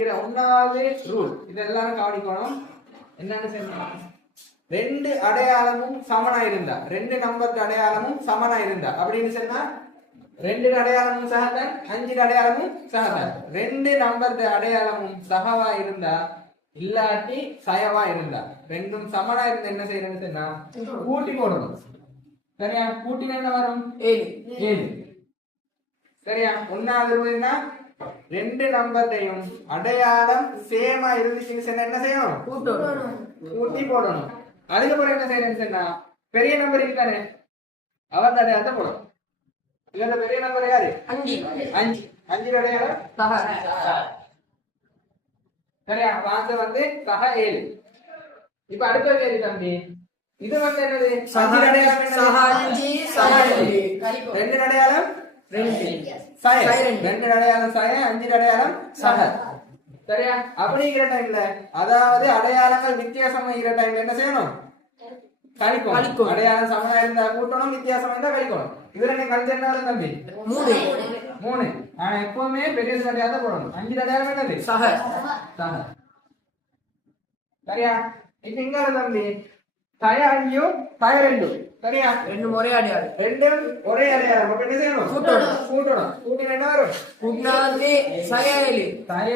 ஒன்னாவது ரூல் இதெல்லாம் கவனிக்கணும். என்னன்னு சொன்னா ரெண்டு அடையாளமும் சமனா இருந்தா, ரெண்டு நம்பர் அடையாளமும் சமனா இருந்தா அப்படின்னு சொன்னா ரெண்டு அடையாளமும் சகதான், அஞ்சு அடையாளமும் சகதான். ரெண்டு நம்பர் அடையாளமும் சகவா இருந்தா இல்லாட்டி சயவா இருந்தா, ரெண்டும் சமனா இருந்தா என்ன செய்யறதுன்னு சொன்னா கூட்டி போடணும். சரியா? கூட்டினா என்ன வரும்? 7. சரியா? ஒன்னாவது ரூல்னா ரெண்டு நம்பர்டையும் அடையாளம் சேமா இருந்துச்சுன்னு என்ன செய்யணும்? கூட்டி போடணும். அதுக்கப்புறம் என்ன செய்யறேன்னு சொன்னா பெரிய நம்பர் இருக்கானே அவர் அடையாளத்தை போடணும். இதுல பெரிய நம்பர் யாரு? 5. 5 அடையாளம் சரியா? வாங்க வந்து சக 7. இப்ப அடுத்த கேள்வி தம்பி, இது வந்து என்னது? 5 அடையாளம் ரெண்டு அடையாளம் 2 சய, ரெண்டு அடையாளம் சய, 5 அடையாளம் சக. சரியா? அப்படிங்கிற டைம்ல அதாவது அடையாளங்கள் வித்தியாசமா இருக்கிற டைம்ல என்ன செய்யணும்? கழிக்கணும். அடையாளம் சமனா இருந்தா கூட்டணும், வித்தியாசமா இருந்தா கழிக்கணும். இதுல நீ கழிச்சு என்ன வரும் தம்பி? 3. ஆனா எப்பவுமே பெரிய அடையாளம் போடணும். 5 அடையாளம் என்னது? சக. சரியா? இப்ப இங்க தம்பி சய 5 சய 2. சரியா? ரெண்டும் ஒரே அடையாளம். ஒரே அடையாளம். அப்ப என்ன செய்யணும்? கூட்டணும். கூட்டினா என்ன வரும்? கூட்டினாலே சய 7. சய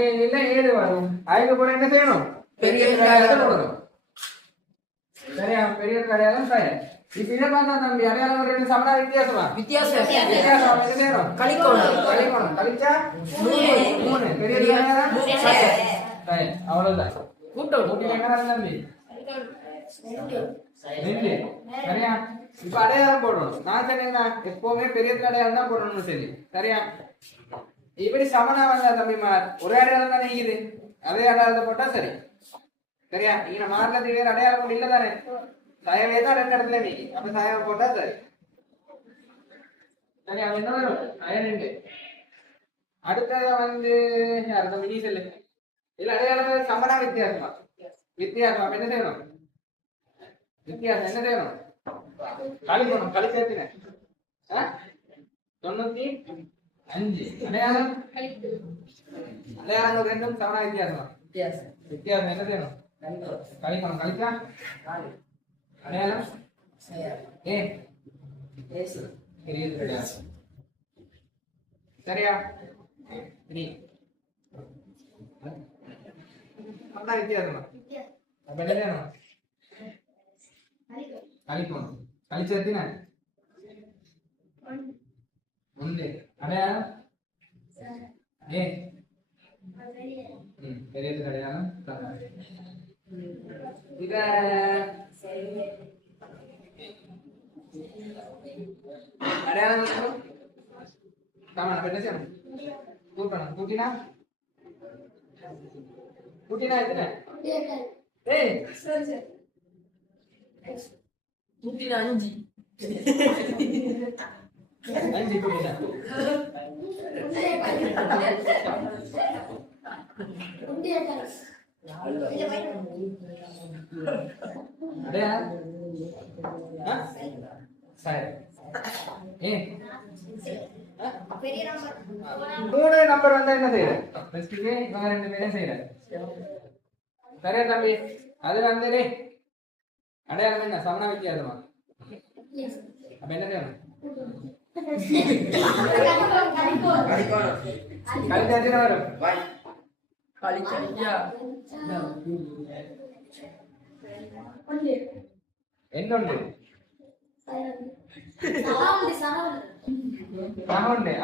7 வரும். அதுக்கப்புறம் என்ன செய்யணும்? பெரிய அடையாளத்தை போடணும். சரியா? பெரிய அடையாளம் சய. இப்ப இதை பார்த்தா தம்பி அடையாளம் ரெண்டு சமனா வித்தியாசமா? வித்தியாசம் என்ன செய்யணும்? கழிக்கணும். கழிச்சா 3. பெரிய அடையாளம் சய. அவ்வளவுதான். கூட்டினா என்ன வரும் தம்பி? 2. சரியா? இப்ப அடையாளம் போடணும். நான் சொன்னேன்னா எப்பவுமே பெரிய அடையாளம் தான் போடணும்னு சரி. சரியா? இப்படி சமனா வந்தா தம்பிமார் ஒரே அடையாளம் தானே இருக்குது, அதே அடையாளத்தை போட்டா சரி. சரியா? இங்க மாறலத்துக்கு வேற அடையாளம் இல்ல தானே, சயவே தான் 2 இடத்துல நீ, அப்ப சயவை போட்டா சரி. சரியா? என்ன வரும்? சய 2. அடுத்தது வந்து யார் தம்பி நீ சொல்லு. இல்ல அடையாளம் சமனா வித்தியாசமா? வித்தியாசம். அப்ப என்ன செய்யணும்? வித்தியாசம் என்ன செய்யணும்? கழிக்கணும். கழிச்சேத்தின 95. அடையாளம் அடையாளங்கள் ரெண்டும் சமனா வித்தியாசமா? வித்தியாசம் என்ன செய்யணும்? கழிக்கணும். கழிச்சா அடையாளம் சரியா? வித்தியாசமா? அப்ப என்ன செய்யணும்? கழிக்கணும். கழிச்சேத்தின 1. அடையாளம் பெரிய அடையாளம் இத அடையாளம் சமனா. என்ன செய்யணும்? கூட்டணும். கூட்டினா எத்தனை? கூட்டினா 5. 5 கூட்டினா மூணு நம்பர் வந்தா என்ன செய்யற? இவங்க 2 பேரும் செய்யற. சரியா தம்பி? அது வந்து அடையாளம் என்ன சமனா வித்தியாசமா? அப்ப என்ன செய்யணும்? கழிச்சா வரும். என்னொண்டு?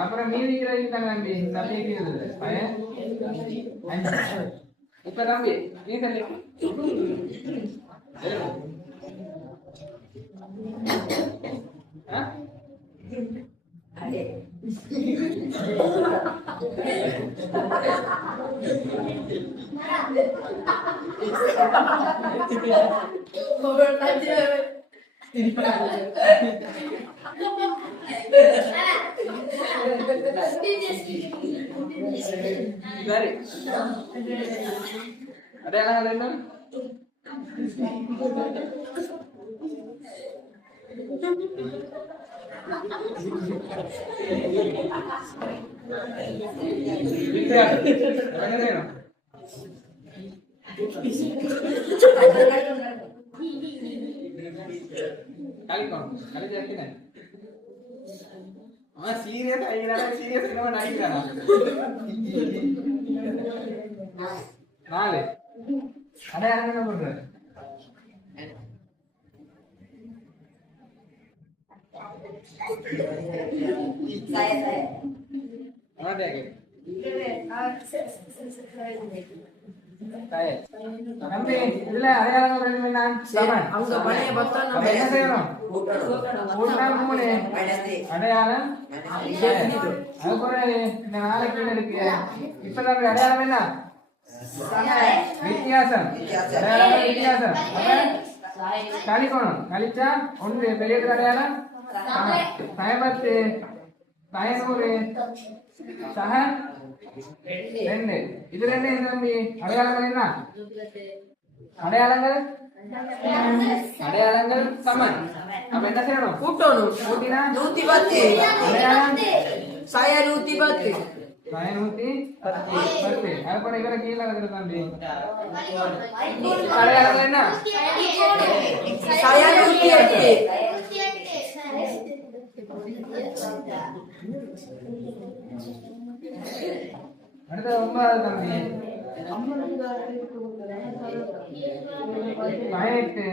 அப்புறம் மீதி தம்பி இப்ப தம்பி நீ சொல்லி அடையாளங்கள் என்ன? கழிக்கணும் கழிச்சு வைக்கிறேன் அவன் சீரியஸ் ஆகிக்கிறான் சீரியஸ் என்னவோ நடிக்கிறானா 4 அடையாளம் என்ன பண்ற saya ada ke saya தம்பி இதுல அடையாளம் ரெண்டு நான் சமன் அவங்க பழைய பத்தான் நம்ம என்ன செய்யணும் கூட்டணும் மூணு அடையாளம் அதுக்கப்புறம் இந்த நாளைக்கு இருக்கு இப்ப நம்ம அடையாளம் என்ன வித்தியாசம் அடையாளம் வித்தியாசம் கழிக்கணும் கழிச்சா ஒன்று பெரிய அடையாளம் சயபத்து சயநூறு சக 2 இது 2 என்ன தம்பி அடையாளங்கள் என்ன அடையாளங்கள் அடையாளங்கள் சமன் அப்ப என்ன செய்யணும் கூட்டணும் கூட்டினா 110 அடையாளம் saya 110 110 அதுபோல இவர கீழ இருக்குது தம்பி அடையாளங்கள் என்ன saya 108 அடுத்து 9 தம்பி 18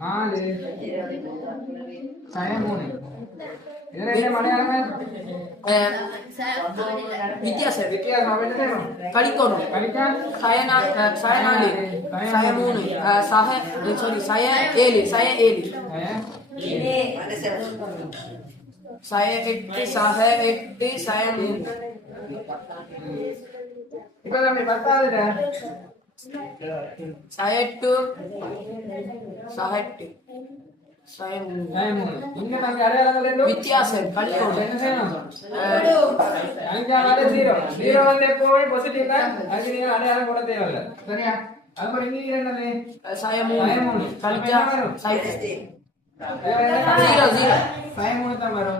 4 3 இதுல என்ன அடையாளங்கள் வித்தியாசம் வித்தியாசம் அப்ப என்ன செய்யணும் கழிக்கணும் கழிச்சா saya 4 saya 3 saya 7 saya 8 saya 8 saya 3 இப்ப தம்பி 10வது saya 8 saya 8 saya 3 இங்க தம்பி அடையாளங்கள் ரெண்டும் வித்தியாசம் கழிக்கணும் என்ன செய்யணும் அஞ்சாவது 0 வந்து எப்பவும் பாசிட்டிவ் தான் அதுக்கு நீங்க அடையாளம் போட தேவையில்லை சரியா அதுபோல இங்க என்னது saya 3 கழிச்சா saya 0 saya 3 தான் வரும்